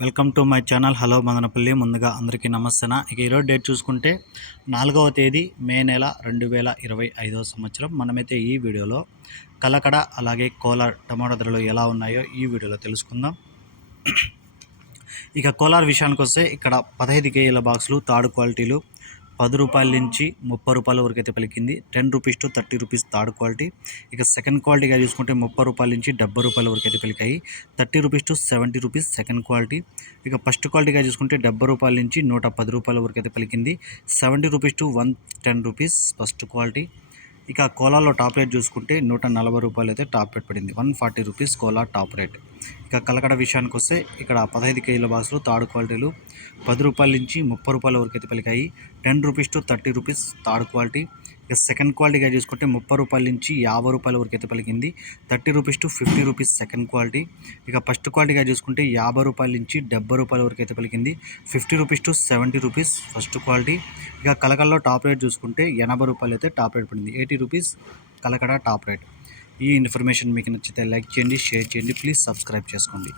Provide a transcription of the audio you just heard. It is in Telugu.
Welcome to my channel. Hello Madanapalle. ముందుగా అందరికీ నమస్తేనా? ఇక ఈరోజు డేట్ చూసుకుంటే నాలుగవ తేదీ మే నెల రెండు వేల ఇరవై ఐదవ సంవత్సరం. మనమైతే ఈ వీడియోలో కలకడ అలాగే కోలార్ టమాటా ధరలు ఎలా ఉన్నాయో ఈ వీడియోలో తెలుసుకుందాం. ఇక కోలార్ విషయానికి వస్తే ఇక్కడ పదహైదు కేజీల బాక్సులు తాడు క్వాలిటీలు పది రూపాయల నుంచి ముప్పై రూపాయల వరకు అయితే పలికింది. Ten rupees to thirty rupees third quality. ఇక సెకండ్ క్వాలిటీగా చూసుకుంటే ముప్పై రూపాయల నుంచి డెబ్బై రూపాయల వరకు అయితే పలికాయి. Thirty rupees to seventy rupees second quality. ఇక ఫస్ట్ క్వాలిటీగా చూసుకుంటే డెబ్బై రూపాయల నుంచి నూట పది రూపాయల వరకు అయితే పలికింది. Seventy rupees to one ten rupees first quality. ఇక కోలాలో టాప్ రేట్ చూసుకుంటే నూట నలభై రూపాయలు అయితే టాప్ రేట్ పడింది. One forty rupees Kola top rate. ఇక కలకడ విషయానికి వస్తే ఇక్కడ పదహైదు కేజీల బాక్సులు తాడు క్వాలిటీలు పది రూపాయల నుంచి ముప్పై రూపాయల వరకు అయితే పలికాయి. Ten rupees to thirty rupees తాడు క్వాలిటీ. ఇక సెకండ్ క్వాలిటీగా చూసుకుంటే ముప్పై రూపాయల నుంచి యాభై రూపాయల వరకు అయితే పలికింది. Thirty rupees to fifty rupees second quality. ఇక ఫస్ట్ క్వాలిటీగా చూసుకుంటే యాభై రూపాయల నుంచి డెబ్బై రూపాయల వరకు అయితే పలికింది. Fifty rupees to seventy rupees first quality. ఇక కలకల్లో టాప్ రేట్ చూసుకుంటే ఎనభై రూపాయలు అయితే టాప్ రేట్ పడింది. Eighty rupees Kalakada top rate. ఈ ఇన్ఫర్మేషన్ మీకు నచ్చితే లైక్ చేయండి షేర్ చేయండి. ప్లీజ్ సబ్స్క్రైబ్ చేసుకోండి.